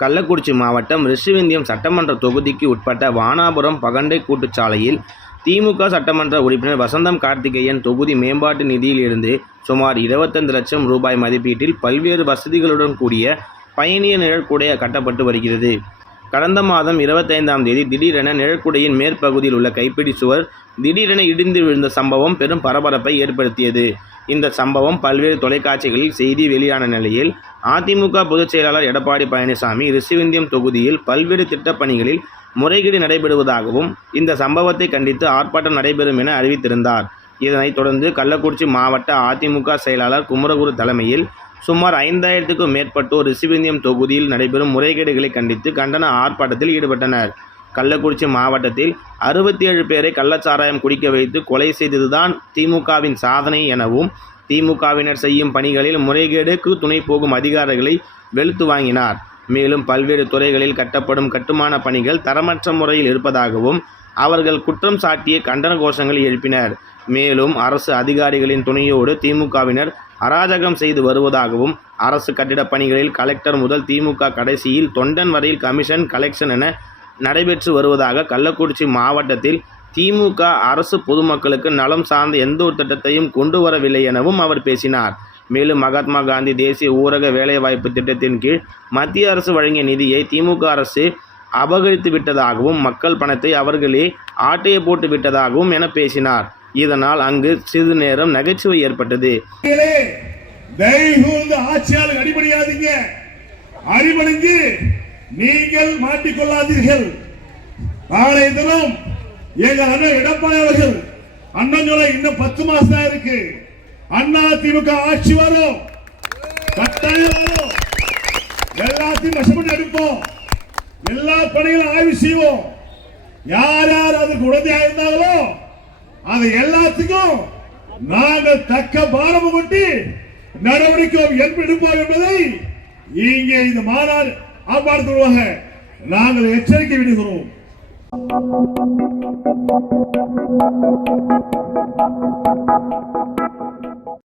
கள்ளக்குறிச்சி மாவட்டம் ரிஷிவிந்தியம் சட்டமன்ற தொகுதிக்கு உட்பட்ட வானாபுரம் பகண்டை கூட்டுச்சாலையில் திமுக சட்டமன்ற உறுப்பினர் வசந்தம் கார்த்திகேயன் தொகுதி மேம்பாட்டு நிதியிலிருந்து சுமார் 25 லட்சம் ரூபாய் மதிப்பீட்டில் பல்வேறு வசதிகளுடன் கூடிய பயணியர் நிழற்குடை கட்டப்பட்டு வருகிறது. கடந்த மாதம் இருபத்தைந்தாம் தேதி திடீரென நிழற்குடையின் மேற்பகுதியில் உள்ள கைப்பிடி சுவர் திடீரென இடிந்து விழுந்த சம்பவம் பெரும் பரபரப்பை ஏற்படுத்தியது. இந்த சம்பவம் பல்வேறு தொலைக்காட்சிகளில் செய்தி வெளியான நிலையில் அதிமுக பொதுச் செயலாளர் எடப்பாடி பழனிசாமி ரிஷிவிந்தியம் தொகுதியில் பல்வேறு திட்டப்பணிகளில் முறைகேடு நடைபெறுவதாகவும் இந்த சம்பவத்தை கண்டித்து ஆர்ப்பாட்டம் நடைபெறும் என அறிவித்திருந்தார். இதனைத் தொடர்ந்து கள்ளக்குறிச்சி மாவட்ட அதிமுக செயலாளர் குமரகுரு தலைமையில் சுமார் ஐந்தாயிரத்துக்கும் மேற்பட்டோர் ரிஷிவிந்தியம் தொகுதியில் நடைபெறும் முறைகேடுகளை கண்டித்து கண்டன ஆர்ப்பாட்டத்தில் ஈடுபட்டனர். கள்ளக்குறிச்சி மாவட்டத்தில் அறுபத்தி ஏழு பேரை கள்ளச்சாராயம் குடிக்க வைத்து கொலை செய்ததுதான் திமுகவின் சாதனை எனவும் திமுகவினர் செய்யும் பணிகளில் முறைகேடுக்கு துணை போகும் அதிகாரிகளை வெளுத்து வாங்கினார். மேலும் பல்வேறு துறைகளில் கட்டப்படும் கட்டுமான பணிகள் தரமற்ற முறையில் இருப்பதாகவும் அவர்கள் குற்றம் சாட்டிய கண்டன கோஷங்களை எழுப்பினர். மேலும் அரசு அதிகாரிகளின் துணையோடு திமுகவினர் அராஜகம் செய்து வருவதாகவும் அரசு கட்டிடப் பணிகளில் கலெக்டர் முதல் திமுக கடைசியில் தொண்டன் வரையில் கமிஷன் கலெக்ஷன் என நடைபெற்று வருவதாக கள்ளக்குறிச்சி மாவட்டத்தில் திமுக அரசு பொதுமக்களுக்கு நலம் சார்ந்த எந்த ஒரு திட்டத்தையும் கொண்டு வரவில்லை எனவும் அவர் பேசினார். மேலும் மகாத்மா காந்தி தேசிய ஊரக வேலைவாய்ப்பு திட்டத்தின் கீழ் மத்திய அரசு வழங்கிய நிதியை திமுக அரசு அபகரித்து விட்டதாகவும் மக்கள் பணத்தை அவர்களே ஆட்டையை போட்டு விட்டதாகவும் என பேசினார். இதனால் அங்கு சிறிது நேரம் நகைச்சுவை ஏற்பட்டது. அடிபடியாதீங்க நீங்கள் மாட்டிக்கொள்ளாதீர்கள். நாளைய தினம் எங்க அண்ணன் எடப்பாடி அவர்கள் அண்ணன் சொல்ல இன்னும் பத்து மாசம் தான் இருக்கு. அண்ணா திமுக ஆட்சி வரும். கட்டாயம் வரும். எல்லாத்தையும் வசப்பட்டு எடுப்போம். எல்லா பணிகளும் ஆய்வு செய்வோம். யார் யார் அதுக்கு உடந்தையா இருந்தாங்களோ அது எல்லாத்துக்கும் நாங்கள் தக்க பாரம் கொட்டி நடவடிக்கை எடுப்போம் என்பதை இங்கே இந்த மாநாடு ஆர்ப்பாட்டத்துவாக நாங்கள் எச்சரிக்கை விடுகிறோம்